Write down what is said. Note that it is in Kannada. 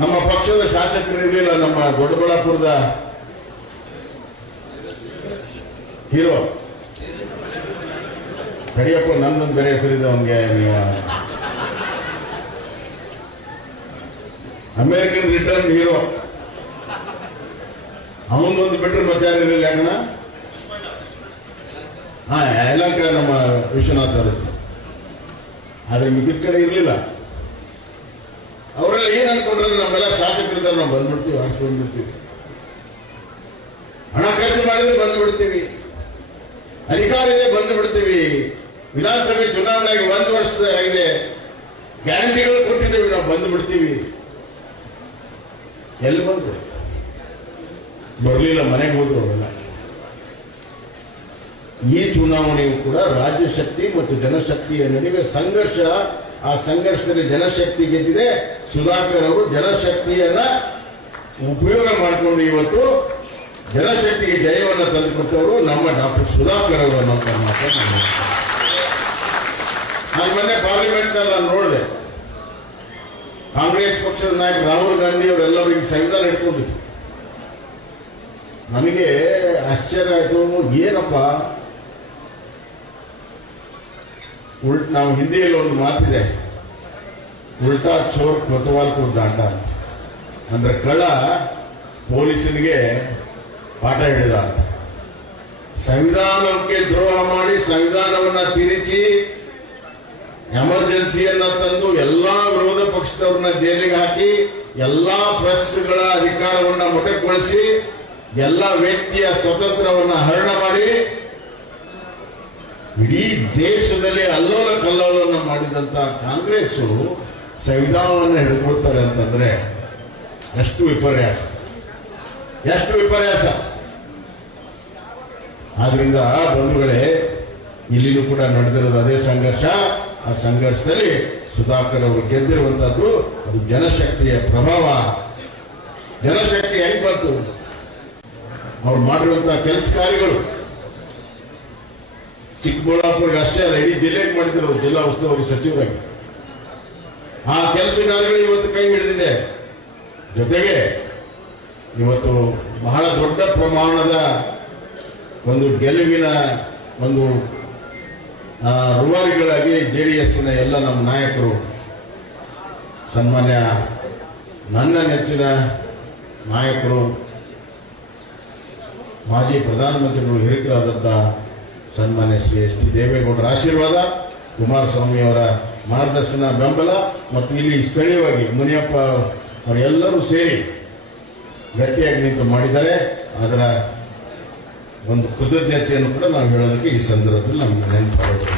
ನಮ್ಮ ಪಕ್ಷದ ಶಾಸಕರು ಇರಲಿಲ್ಲ. ನಮ್ಮ ದೊಡ್ಡಬಳ್ಳಾಪುರದ ಹೀರೋ ಕಡಿಯಪ್ಪ, ನನ್ನೊಂದು ಬೇರೆ ಹೆಸರಿದೆ ಅವನಿಗೆ. ನೀವು ಅಮೆರಿಕನ್ ರಿಟರ್ನ್ ಹೀರೋ, ಅವನೊಂದು ಬಿಟ್ಟರೆ ಮತ್ತೆ ಯಾರಿರಲಿಲ್ಲ. ಯಾಕನ ಯಲಹಂಕ ನಮ್ಮ ವಿಶ್ವನಾಥ್ ಅವರು, ಆದ್ರೆ ಮಿಕ್ಕಿದ ಕಡೆ ಇರಲಿಲ್ಲ. ಅವರೆಲ್ಲ ಏನ್ ಅನ್ಕೊಂಡ್ರೆ ನಮ್ಮೆಲ್ಲ ಶಾಸಕರಿಂದ ನಾವು ಬಂದ್ಬಿಡ್ತೀವಿ, ಬಂದ್ಬಿಡ್ತೀವಿ, ಹಣ ಖರ್ಚು ಮಾಡಿದ್ರೆ ಬಂದ್ಬಿಡ್ತೀವಿ, ಅಧಿಕಾರ ಇದೆ ಬಂದ್ಬಿಡ್ತೀವಿ, ವಿಧಾನಸಭೆ ಚುನಾವಣೆಗೆ 1 ವರ್ಷ ಆಗಿದೆ, ಗ್ಯಾರಂಟಿಗಳು ಕೊಟ್ಟಿದ್ದೇವೆ, ನಾವು ಬಂದ್ಬಿಡ್ತೀವಿ. ಎಲ್ಲಿ ಬಂದ್ರು? ಬರಲಿಲ್ಲ, ಮನೆಗೆ ಹೋದ್ರು ಅವರೆಲ್ಲ. ಈ ಚುನಾವಣೆಯು ಕೂಡ ರಾಜ್ಯ ಶಕ್ತಿ ಮತ್ತು ಜನಶಕ್ತಿಯ ನಡುವೆ ಸಂಘರ್ಷ. ಆ ಸಂಘರ್ಷದಲ್ಲಿ ಜನಶಕ್ತಿ ಗೆದ್ದಿದೆ. ಸುಧಾಕರ್ ಅವರು ಜನಶಕ್ತಿಯನ್ನ ಉಪಯೋಗ ಮಾಡಿಕೊಂಡು ಇವತ್ತು ಜನಶಕ್ತಿಗೆ ಜಯವನ್ನು ತಂದುಕೊಟ್ಟವರು ನಮ್ಮ ಡಾಕ್ಟರ್ ಸುಧಾಕರ್ ಅವರು ಅನ್ನೋಂಥ ಮಾತನ್ನು ನಾನು ಮೊನ್ನೆ ಪಾರ್ಲಿಮೆಂಟ್ ನಾನು ನೋಡಿದೆ. ಕಾಂಗ್ರೆಸ್ ಪಕ್ಷದ ನಾಯಕ ರಾಹುಲ್ ಗಾಂಧಿ ಅವರೆಲ್ಲರೂ ಈಗ ಸಂವಿಧಾನ ಇಟ್ಕೊಂಡಿದ್ರು. ನನಗೆ ಆಶ್ಚರ್ಯ ಆಯ್ತು, ಏನಪ್ಪ ನಾವು ಹಿಂದಿಯಲ್ಲಿ ಒಂದು ಮಾತಿದೆ, ಉಲ್ಟಾ ಚೋರ್ ಕೊತವಾಲ್ ಕೋ ದಾಂಡ, ಅಂದ್ರೆ ಕಳ್ಳ ಪೊಲೀಸನಿಗೆ ಪಾಠ ಹಿಡಿದ. ಸಂವಿಧಾನಕ್ಕೆ ದ್ರೋಹ ಮಾಡಿ ಸಂವಿಧಾನವನ್ನ ತಿರುಚಿ ಎಮರ್ಜೆನ್ಸಿಯನ್ನ ತಂದು ಎಲ್ಲಾ ವಿರೋಧ ಪಕ್ಷದವ್ರನ್ನ ಜೈಲಿಗೆ ಹಾಕಿ ಎಲ್ಲಾ ಪ್ರೆಸ್ಗಳ ಅಧಿಕಾರವನ್ನ ಮೊಟಕುಗೊಳಿಸಿ ಎಲ್ಲ ವ್ಯಕ್ತಿಯ ಸ್ವತಂತ್ರವನ್ನ ಹರಣ ಮಾಡಿ ಇಡೀ ದೇಶದಲ್ಲಿ ಅಲ್ಲೋಲ ಕಲ್ಲೋಲವನ್ನು ಮಾಡಿದಂತ ಕಾಂಗ್ರೆಸ್ ಸಂವಿಧಾನವನ್ನು ಹಿಡ್ಕೊಳ್ತಾರೆ ಅಂತಂದ್ರೆ ಎಷ್ಟು ವಿಪರ್ಯಾಸ, ಎಷ್ಟು ವಿಪರ್ಯಾಸ. ಆದ್ರಿಂದ ಬಂಧುಗಳೇ, ಇಲ್ಲಿನೂ ಕೂಡ ನಡೆದಿರೋದು ಅದೇ ಸಂಘರ್ಷ. ಆ ಸಂಘರ್ಷದಲ್ಲಿ ಸುಧಾಕರ್ ಅವರು ಗೆದ್ದಿರುವಂತದ್ದು ಅದು ಜನಶಕ್ತಿಯ ಪ್ರಭಾವ. ಜನಶಕ್ತಿ ಹೆಂಗ್ ಬಂತು? ಅವ್ರು ಮಾಡಿರುವಂತಹ ಕೆಲಸ ಕಾರ್ಯಗಳು ಚಿಕ್ಕಬಳ್ಳಾಪುರಕ್ಕೆ ಅಷ್ಟೇ ಅಲ್ಲ, ಇಡೀ ಜಿಲ್ಲೆಗೆ ಮಾಡಿದ್ರು ಜಿಲ್ಲಾ ಉಸ್ತುವಾರಿ ಸಚಿವರಾಗಿ. ಆ ಕೆಲಸ ಕಾರ್ಯಗಳು ಇವತ್ತು ಕೈ ಹಿಡಿದಿದೆ. ಜೊತೆಗೆ ಇವತ್ತು ಬಹಳ ದೊಡ್ಡ ಪ್ರಮಾಣದ ಒಂದು ಗೆಲುವಿನ ಒಂದು ರೂವಾರಿಗಳಾಗಿ ಜೆಡಿಎಸ್ನ ಎಲ್ಲ ನಮ್ಮ ನಾಯಕರು, ಸನ್ಮಾನ್ಯ ನನ್ನ ನೆಚ್ಚಿನ ನಾಯಕರು, ಮಾಜಿ ಪ್ರಧಾನಮಂತ್ರಿಗಳು ಹಿರಿಕರಾದಂಥ ಸನ್ಮಾನ್ಯ ಶ್ರೀ ಎಸ್ ಟಿ ದೇವೇಗೌಡರ ಆಶೀರ್ವಾದ, ಕುಮಾರಸ್ವಾಮಿ ಅವರ ಮಾರ್ಗದರ್ಶನ, ಬೆಂಬಲ ಮತ್ತು ಇಲ್ಲಿ ಸ್ಥಳೀಯವಾಗಿ ಮುನಿಯಪ್ಪ ಅವರೆಲ್ಲರೂ ಸೇರಿ ಗಟ್ಟಿಯಾಗಿ ನಿಂತು ಮಾಡಿದ್ದಾರೆ. ಅದರ ಒಂದು ಕೃತಜ್ಞತೆಯನ್ನು ಕೂಡ ನಾವು ಹೇಳೋದಕ್ಕೆ ಈ ಸಂದರ್ಭದಲ್ಲಿ ನಮಗೆ ನೆನಪಾಗುತ್ತೆ.